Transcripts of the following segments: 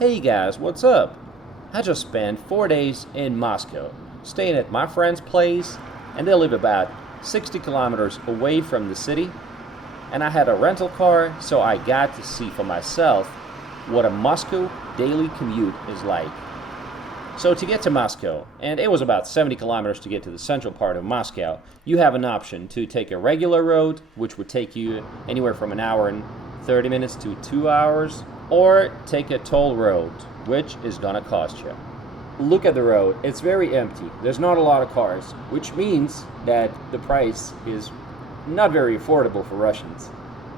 Hey guys, what's up? I just spent 4 days in Moscow, staying at my friend's place, and they live about 60 kilometers away from the city. And I had a rental car, so I got to see for myself what a Moscow daily commute is like. So to get to Moscow, and it was about 70 kilometers to get to the central part of Moscow, you have an option to take a regular road, which would take you anywhere from an hour and 30 minutes to 2 hours, or take a toll road, which is gonna cost you. Look at the road, it's very empty. There's not a lot of cars, which means that the price is not very affordable for Russians.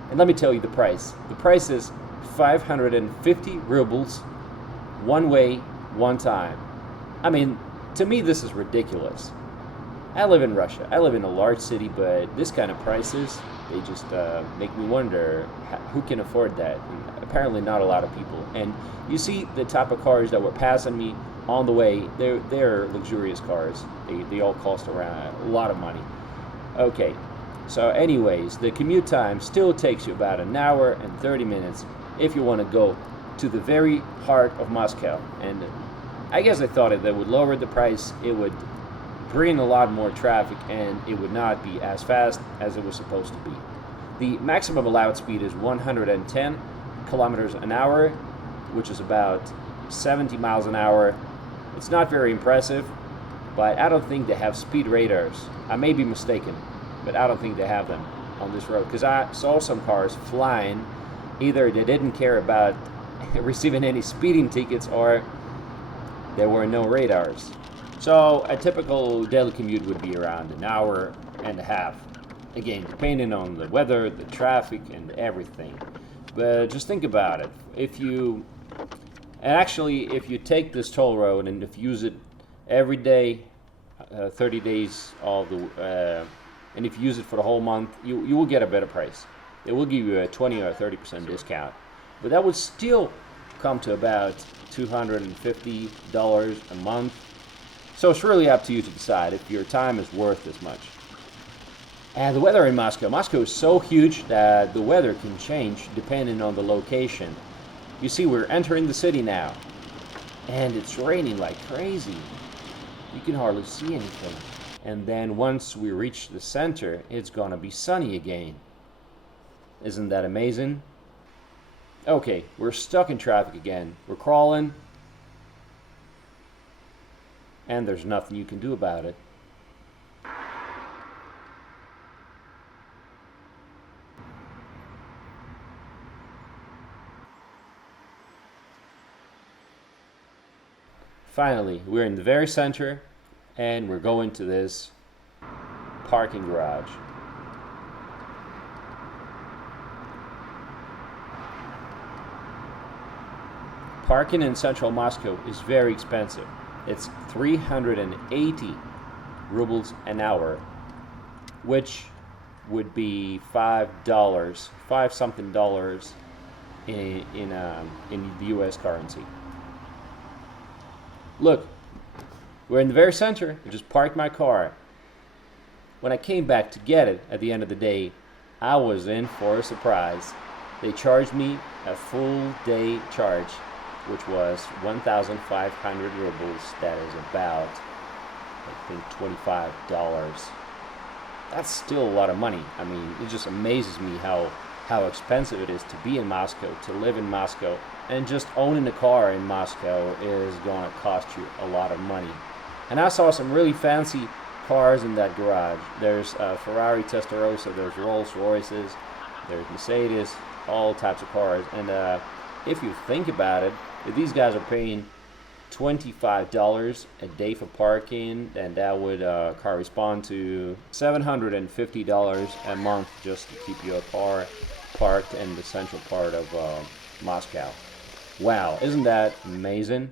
And let me tell you the price. The price is 550 rubles, one way, one time. I mean, to me, this is ridiculous. I live in Russia. I live in a large city, but this kind of prices, they just make me wonder who can afford that. And apparently not a lot of people. And you see the type of cars that were passing me on the way, they're luxurious cars. They all cost around a lot of money. Okay, so anyways, the commute time still takes you about an hour and 30 minutes if you want to go to the very heart of Moscow. And I guess I thought that would lower the price, it would bring a lot more traffic, and it would not be as fast as it was supposed to be. The maximum allowed speed is 110 kilometers an hour, which is about 70 miles an hour. It's not very impressive, but I don't think they have speed radars. I may be mistaken, but I don't think they have them on this road, because I saw some cars flying. Either they didn't care about receiving any speeding tickets, or there were no radars. So a typical daily commute would be around an hour and a half. Again, depending on the weather, the traffic, and everything. But just think about it. If you take this toll road and if you use it every day, 30 days and if you use it for the whole month, you will get a better price. It will give you a 20 or 30% discount. But that would still come to about $250 a month. So it's really up to you to decide if your time is worth this much. And the weather in Moscow is so huge that the weather can change depending on the location. You see, we're entering the city now, and it's raining like crazy. You can hardly see anything. And then once we reach the center, it's gonna be sunny again. Isn't that amazing? Okay, we're stuck in traffic again. We're crawling, and there's nothing you can do about it. Finally, we're in the very center, and we're going to this parking garage. Parking in central Moscow is very expensive. It's 380 rubles an hour, which would be five something dollars in the U.S. currency. Look, we're in the very center. I just parked my car. When I came back to get it at the end of the day, I was in for a surprise. They charged me a full day charge, which was 1,500 rubles. That is about, I think, $25. That's still a lot of money. I mean, it just amazes me how expensive it is to be in Moscow, to live in Moscow, and just owning a car in Moscow is going to cost you a lot of money. And I saw some really fancy cars in that garage. There's Ferrari Testarossa, there's Rolls Royces, there's Mercedes, all types of cars. And if you think about it, if these guys are paying $25 a day for parking, then that would correspond to $750 a month just to keep your car parked in the central part of Moscow. Wow, isn't that amazing?